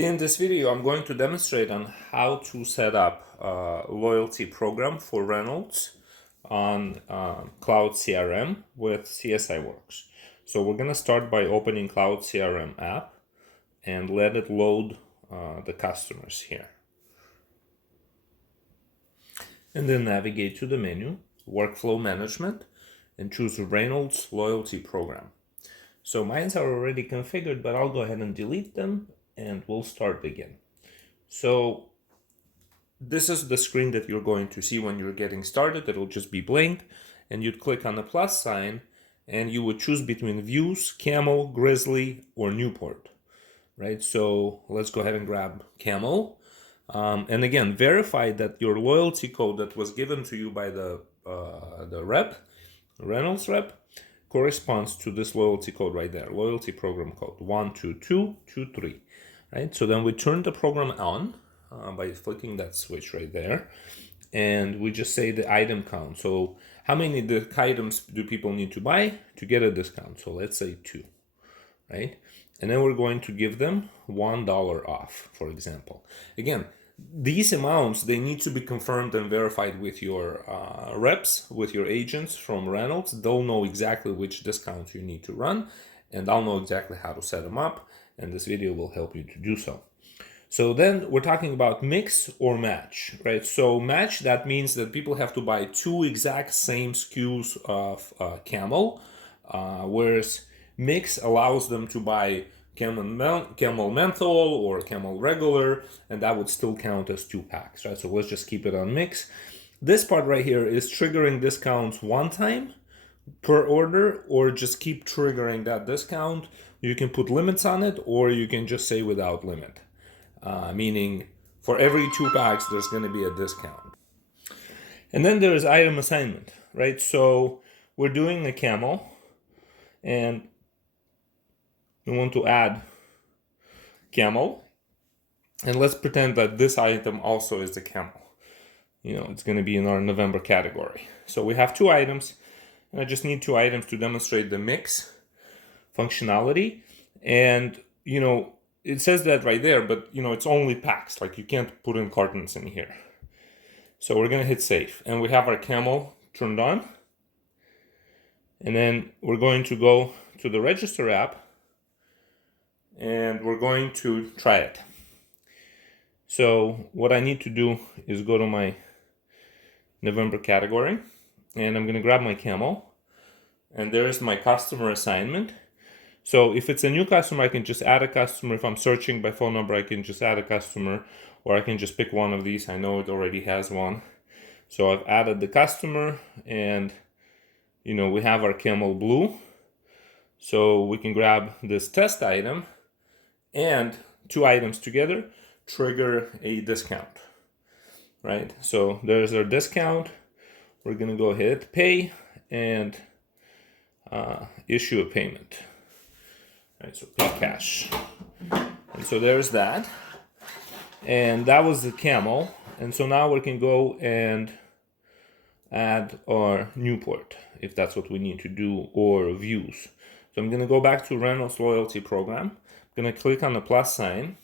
In this video, I'm going to demonstrate on how to set up a loyalty program for Reynolds on Cloud CRM with CSI Works. So we're going to start by opening Cloud CRM app and let it load the customers here. And then navigate to the menu, Workflow Management, and choose Reynolds Loyalty Program. So mine are already configured, but I'll go ahead and delete them and we'll start again. So this is the screen that you're going to see when you're getting started. It'll just be blank, and you'd click on the plus sign and you would choose between views, Camel, Grizzly, or Newport, right? So let's go ahead and grab Camel. And again, verify that your loyalty code that was given to you by the Reynolds rep, corresponds to this loyalty code right there, loyalty program code 12223, right? So then we turn the program on by flicking that switch right there, and we just say the item count. So how many items do people need to buy to get a discount? So let's say 2, right? And then we're going to give them $1 off, for example. Again, these amounts, they need to be confirmed and verified with your reps, with your agents from Reynolds. They'll know exactly which discounts you need to run, and I'll know exactly how to set them up, and this video will help you to do so. So then we're talking about mix or match, right? So match, that means that people have to buy 2 exact same SKUs of Camel, whereas mix allows them to buy Camel Menthol or Camel Regular, and that would still count as 2 packs, right? So let's just keep it on mix. This part right here is triggering discounts one time per order, or just keep triggering that discount. You can put limits on it, or you can just say without limit, meaning for every 2 packs, there's going to be a discount. And then there's item assignment, right? So we're doing a Camel, and we want to add Camel, and let's pretend that this item also is the Camel. It's going to be in our November category. So we have 2 items, and I just need 2 items to demonstrate the mix functionality. And it says that right there, but it's only packs, like you can't put in cartons in here. So we're going to hit save, and we have our Camel turned on, and then we're going to go to the register app, and we're going to try it. So what I need to do is go to my November category, and I'm going to grab my Camel, and there's my customer assignment. So if it's a new customer, I can just add a customer. If I'm searching by phone number, I can just add a customer, or I can just pick one of these. I know it already has one. So I've added the customer, and we have our Camel Blue. So we can grab this test item, and 2 items together trigger a discount, right? So there's our discount. We're gonna go ahead, pay, and issue a payment. Right, so pay cash. And so there's that. And that was the Camel. And so now we can go and add our Newport, if that's what we need to do, or views. So I'm gonna go back to Reynolds Loyalty Program. I'm going to click on the plus sign,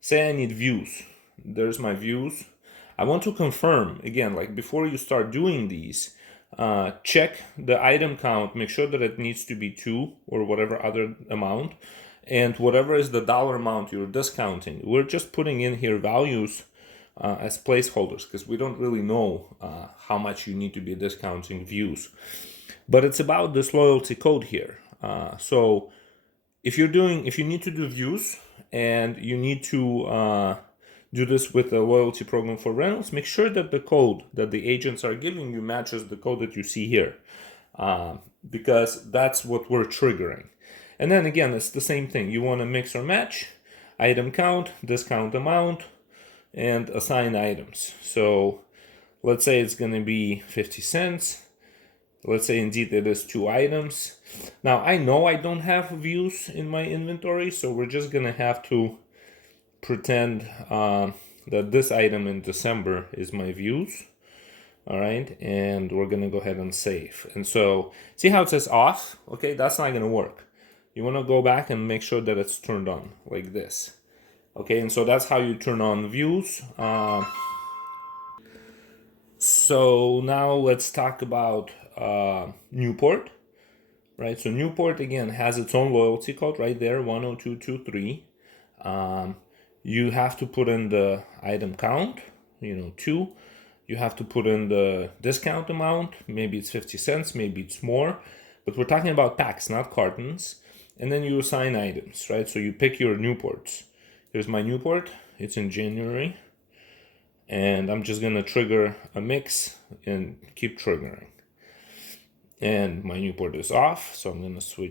say I need views. There's my views. I want to confirm, again, like before you start doing these, check the item count, make sure that it needs to be 2 or whatever other amount, and whatever is the dollar amount you're discounting. We're just putting in here values as placeholders, because we don't really know how much you need to be discounting views. But it's about this loyalty code here. So if you need to do views and you need to do this with a loyalty program for Reynolds, make sure that the code that the agents are giving you matches the code that you see here, because that's what we're triggering. And then again, it's the same thing. You want to mix or match, item count, discount amount, and assign items. So let's say it's going to be 50 cents. Let's say indeed it is 2 items. Now I know I don't have views in my inventory, so we're just gonna have to pretend that this item in December is my views. All right, and we're gonna go ahead and save. And so see how it says off? Okay, that's not gonna work. You wanna go back and make sure that it's turned on like this. Okay, and so that's how you turn on views. So now let's talk about Newport, right? So Newport again has its own loyalty code right there, 10223. You have to put in the item count, 2. You have to put in the discount amount. Maybe it's 50 cents, maybe it's more. But we're talking about packs, not cartons. And then you assign items, right? So you pick your Newports. Here's my Newport. It's in January. And I'm just going to trigger a mix and keep triggering. And my Newport is off, so I'm going to switch